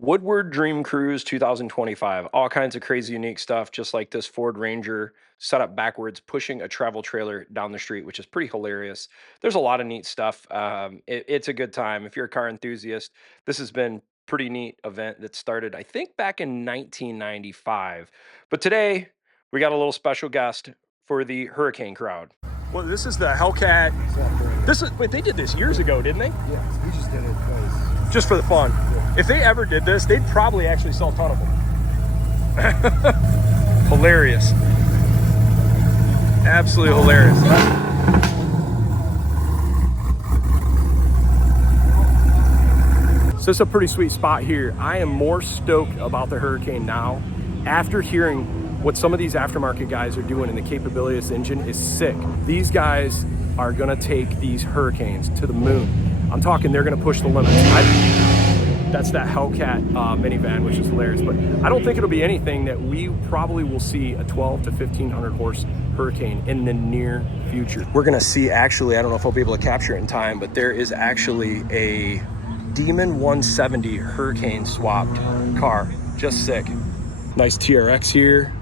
Woodward Dream Cruise 2025. All kinds of crazy, unique stuff, just like this Ford Ranger set up backwards, pushing a travel trailer down the street, which is pretty hilarious. There's a lot of neat stuff. It's a good time. If you're a car enthusiast, this has been pretty neat event that started, I think, back in 1995. But today, we got a little special guest for the Hurricane crowd. Well, this is the Hellcat. Wait, they did this years ago, didn't they? Yeah, we just did it twice. Just for the fun. Yeah. If they ever did this, they'd probably actually sell a ton of them. Hilarious. Absolutely hilarious. So it's a pretty sweet spot here. I am more stoked about the Hurricane now after hearing what some of these aftermarket guys are doing, and the capability of this engine is sick. These guys are gonna take these Hurricanes to the moon. I'm talking they're gonna push the limits. That's that Hellcat minivan, which is hilarious. But I don't think it'll be anything that we probably will see a 12 to 1500 horse Hurricane in the near future. We're gonna see, actually, I don't know if I'll be able to capture it in time, but there is actually a Demon 170 Hurricane swapped car. Just sick. Nice TRX here.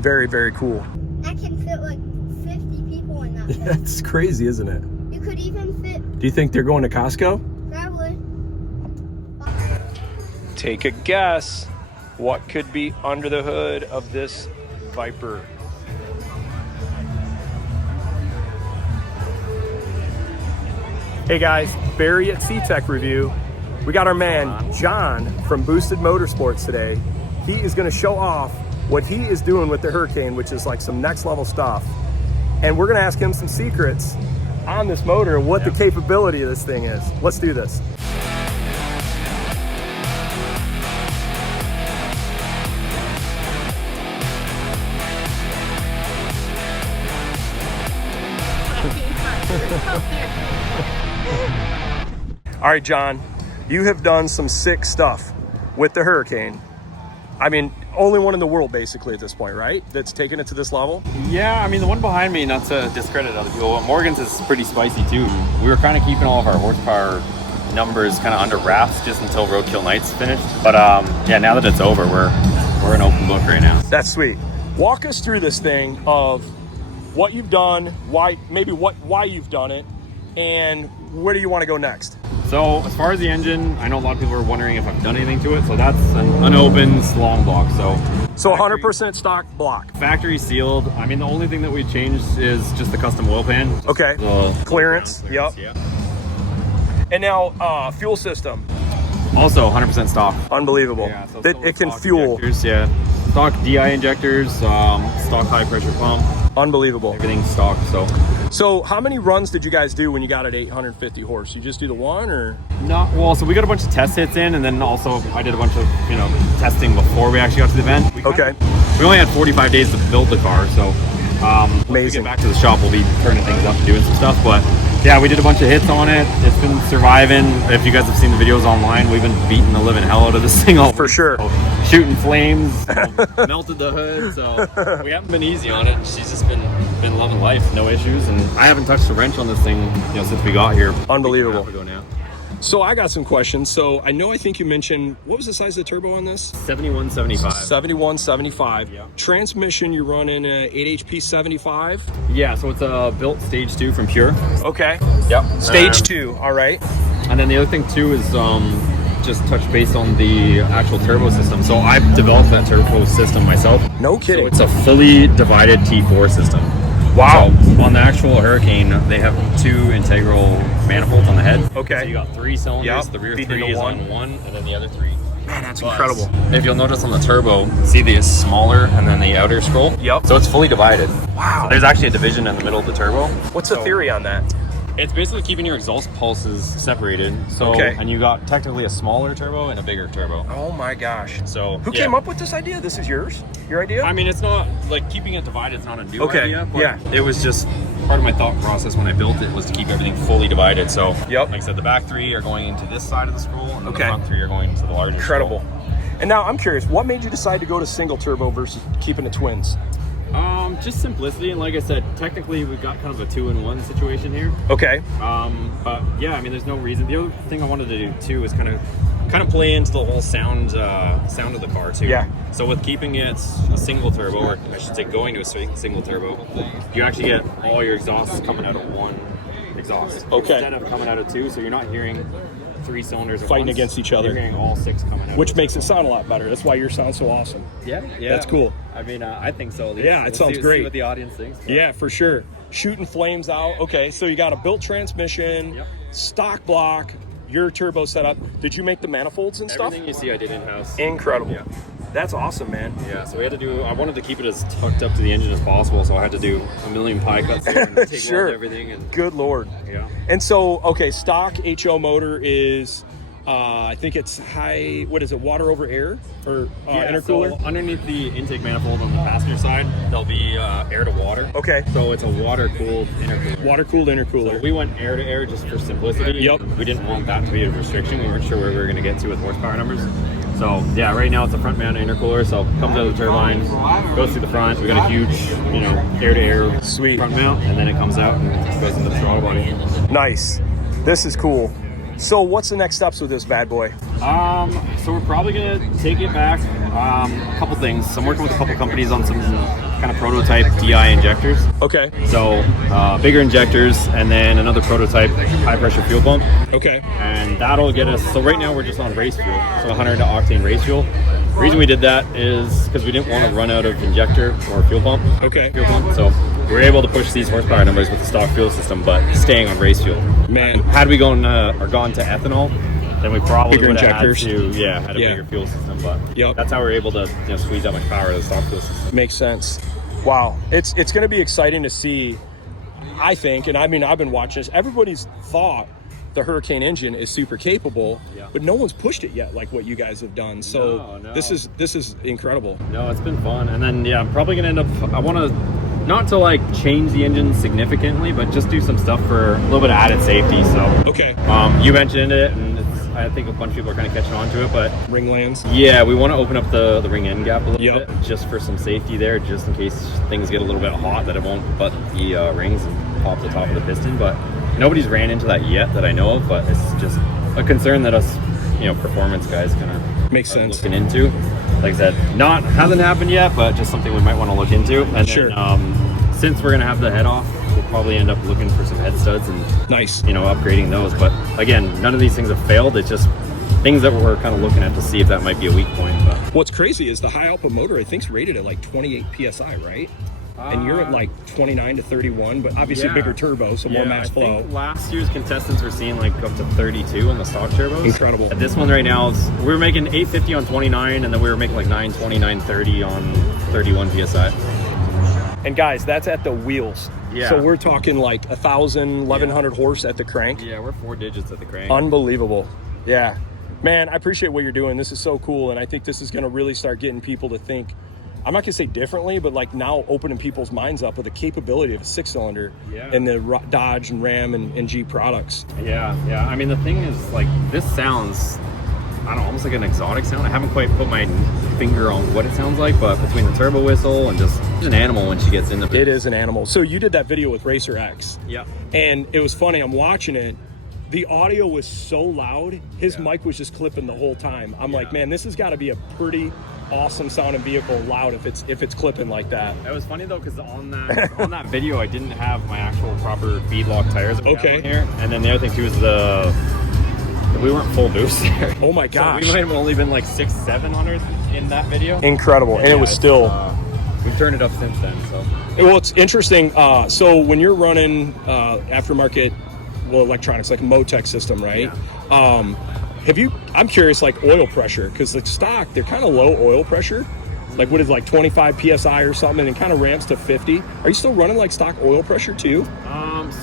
Very, very cool. I can fit like 50 people in that thing. That's crazy, isn't it? You could even fit... Do you think they're going to Costco? Probably. Take a guess. What could be under the hood of this Viper? Hey guys, Barry at CTech-review. We got our man, John, from Boosted Motorsports today. He is gonna show off what he is doing with the Hurricane, which is like some next level stuff. And we're gonna ask him some secrets on this motor and what the capability of this thing is. Let's do this. All right, John, you have done some sick stuff with the Hurricane. I mean, only one in the world basically at this point, right? That's taken it to this level? Yeah, I mean, the one behind me, not to discredit other people, but Morgan's is pretty spicy too. We were kind of keeping all of our horsepower numbers kind of under wraps just until Roadkill Nights finished. But yeah, now that it's over, we're an open book right now. That's sweet. Walk us through this thing of what you've done, why you've done it, and where do you want to go next? So as far as the engine, I know a lot of people are wondering if I've done anything to it. So that's an unopened long block. So 100% stock block. Factory sealed. I mean, the only thing that we changed is just the custom oil pan. Okay. Clearance. Yep. Yeah. And now fuel system. Also 100% stock. Unbelievable. Yeah, so it can fuel. Injectors, yeah. Stock DI injectors, stock high pressure pump. Unbelievable. Everything's stock. So how many runs did you guys do when you got at 850 horse? You just do the one, or? No, well, so we got a bunch of test hits in, and then also I did a bunch of, testing before we actually got to the event. We only had 45 days to build the car, so amazing. Once we get back to the shop, we'll be turning things up and doing some stuff. But yeah, we did a bunch of hits on it. It's been surviving. If you guys have seen the videos online, we've been beating the living hell out of this thing all for sure. So, shooting flames, melted the hood. So we haven't been easy on it. She's just been loving life, no issues, and I haven't touched a wrench on this thing, since we got here. Unbelievable. A week and a half ago now. So I got some questions. So I think you mentioned, what was the size of the turbo on this? 7175. 7175. Yeah. Transmission, you're running a 8 HP 75. Yeah, so it's a built stage 2 from Pure. Okay. Yep. Stage 2. All right. And then the other thing too is just touch base on the actual turbo system. So I've developed that turbo system myself. No kidding. So it's a fully divided T4 system. Wow. So on the actual Hurricane, they have 2 integral manifolds on the head. Okay. So you got 3 cylinders. Yep. The rear Feed 3 into is one. on 1, and then the other 3. Man, that's incredible. If you'll notice on the turbo, see the smaller and then the outer scroll? Yep. So it's fully divided. Wow. So there's actually a division in the middle of the turbo. What's the theory on that? It's basically keeping your exhaust pulses separated. So, okay. And you got technically a smaller turbo and a bigger turbo. Oh my gosh. So who came up with this idea? This is yours? Your idea? I mean, it's not like keeping it divided. It's not a new idea. But yeah. It was just part of my thought process when I built it was to keep everything fully divided. So yep. Like I said, the back 3 are going into this side of the scroll, and then okay. the front 3 are going to the larger. Incredible. Scroll. And now I'm curious, what made you decide to go to single turbo versus keeping it twins? Just simplicity, and like I said, technically we've got kind of a 2-in-1 situation here. Okay. But yeah, I mean, there's no reason. The other thing I wanted to do too is kind of play into the whole sound of the car too. Yeah. So with keeping it a single turbo, or I should say going to a single turbo, you actually get all your exhausts coming out of one exhaust. Okay. Instead of coming out of two, so you're not hearing 3 cylinders at Fighting once. against each other. You're hearing all 6 coming out. Which makes it sound a lot better. That's why yours sounds so awesome. Yeah. That's cool. I mean, I think so. At least. Yeah, it sounds see, great. See what the audience thinks. But. Yeah, for sure. Shooting flames out. Okay, so you got a built transmission, Yep. stock block, your turbo setup. Did you make the manifolds and stuff? Everything you see, I did in-house. Incredible. Yeah. That's awesome, man. Yeah, so we had to do, I wanted to keep it as tucked up to the engine as possible, so I had to do a million pie cuts there and take Sure. weld everything. And Good Lord. yeah. And so, okay, stock HO motor is, I think it's high, what is it, water over air or intercooler? So underneath the intake manifold on the passenger side, there'll be air to water. Okay. So it's a water-cooled intercooler. Water-cooled intercooler. So we went air to air just for simplicity. Yep. We didn't want that to be a restriction. We weren't sure where we were going to get to with horsepower numbers. So yeah, right now it's a front mount intercooler. So it comes out of the turbine, goes through the front. We got a huge, air to air Sweet. front mount, and then it comes out and goes into the throttle body. Nice. This is cool. So what's the next steps with this bad boy? So we're probably gonna take it back. A couple things. So I'm working with a couple companies on some kind of prototype DI injectors. Okay. So bigger injectors, and then another prototype high pressure fuel pump. Okay. And that'll get us. So right now we're just on race fuel, so 100 octane race fuel. The reason we did that is because we didn't want to run out of injector or fuel pump. Okay. Fuel pump. So we were able to push these horsepower numbers with the stock fuel system, but staying on race fuel. Man. Had we gone to ethanol, then we probably Bigger would have injectors. had a bigger fuel system. But Yep. that's how we're able to squeeze that much power out of the stock fuel system. Makes sense. Wow. It's going to be exciting to see, I think, and I mean, I've been watching this. Everybody's thought the Hurricane engine is super capable, but no one's pushed it yet like what you guys have done. So No. this is incredible. No, it's been fun. And then I'm probably gonna end up. I want to not to like change the engine significantly, but just do some stuff for a little bit of added safety. So Okay. You mentioned it, and I think a bunch of people are kind of catching on to it, but Ring lands. yeah, we want to open up the ring end gap a little Yep. bit just for some safety there, just in case things get a little bit hot, that it won't butt the rings and pop the top of the piston. But nobody's ran into that yet that I know of, but it's just a concern that us, performance guys kind of Makes sense. looking into. Like I said, hasn't happened yet, but just something we might want to look into. And Sure. then, since we're gonna have the head off, we'll probably end up looking for some head studs and Nice. upgrading those. But again, none of these things have failed. It's just things that we're kind of looking at to see if that might be a weak point. But What's crazy is the high output motor, I think, is rated at like 28 PSI, right? And you're at like 29 to 31, but obviously yeah. bigger turbo, so more max I flow. think last year's contestants were seeing like up to 32 on the stock turbos. Incredible. This one right now, we were making 850 on 29, and then we were making like 920, 930 on 31 PSI. And guys, that's at the wheels. Yeah. So we're talking like 1,000, 1,100 horse at the crank. Yeah, we're 4 digits at the crank. Unbelievable. Yeah. Man, I appreciate what you're doing. This is so cool. And I think this is going to really start getting people to think, I'm not going to say differently, but like now opening people's minds up with the capability of a 6-cylinder in the Dodge and Ram and Jeep products. Yeah. I mean, the thing is, like, this sounds, I don't know, almost like an exotic sound. I haven't quite put my finger on what it sounds like, but between the turbo whistle and just an animal when she gets in the... It is an animal. So you did that video with Racer X. Yeah. And it was funny. I'm watching it. The audio was so loud. His mic was just clipping the whole time. I'm like, man, this has got to be a pretty awesome sounding vehicle loud if it's clipping like that. It was funny though, because on that video I didn't have my actual proper beadlock tires Okay. here. And then the other thing too is we weren't full boost there. Oh my gosh. So we might have only been like 600-700 in that video. Incredible. And it was still... we've turned it up since then. So Well, it's interesting. So when you're running aftermarket, electronics, like a Motec system, right? Yeah. I'm curious, like oil pressure, because like stock, they're kind of low oil pressure. Like what is like 25 PSI or something, and it kind of ramps to 50. Are you still running like stock oil pressure too?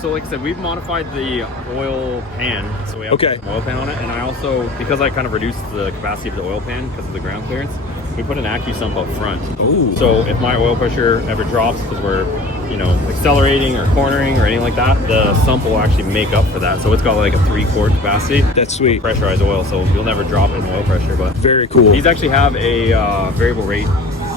So like I said, we've modified the oil pan. So we have an oil pan on it. And I also, because I kind of reduced the capacity of the oil pan because of the ground clearance, we put an AccuSump up front. Oh. So if my oil pressure ever drops because we're, you know, accelerating or cornering or anything like that, the sump will actually make up for that. So it's got like a 3-quart capacity. That's sweet. Pressurized oil, so you'll never drop in oil pressure. But Very cool. these actually have a variable rate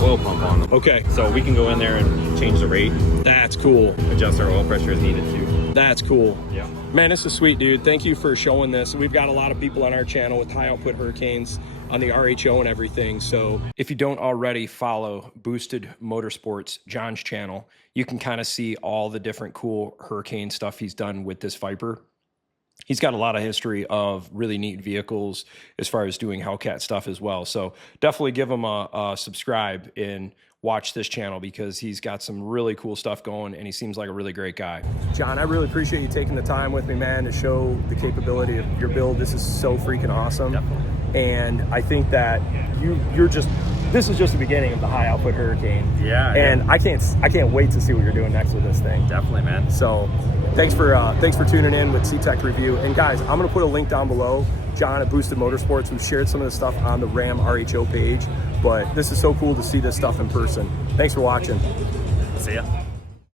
oil pump on them. Okay. So we can go in there and change the rate, That's cool. adjust our oil pressure as needed too. That's cool. Yeah. Man, this is sweet, dude. Thank you for showing this. We've got a lot of people on our channel with high output Hurricanes on the RHO and everything. So if you don't already follow Boosted Motorsports, John's channel, you can kind of see all the different cool Hurricane stuff he's done with this Viper. He's got a lot of history of really neat vehicles as far as doing Hellcat stuff as well. So definitely give him a subscribe and watch this channel because he's got some really cool stuff going and he seems like a really great guy. John, I really appreciate you taking the time with me, man, to show the capability of your build. This is so freaking awesome. Definitely. And I think that this is just the beginning of the high output Hurricane. Yeah. And I can't wait to see what you're doing next with this thing. Definitely, man. So thanks for tuning in with CTech-review. And guys, I'm gonna put a link down below. John at Boosted Motorsports, we've shared some of the stuff on the Ram RHO page, but this is so cool to see this stuff in person. Thanks for watching. See ya.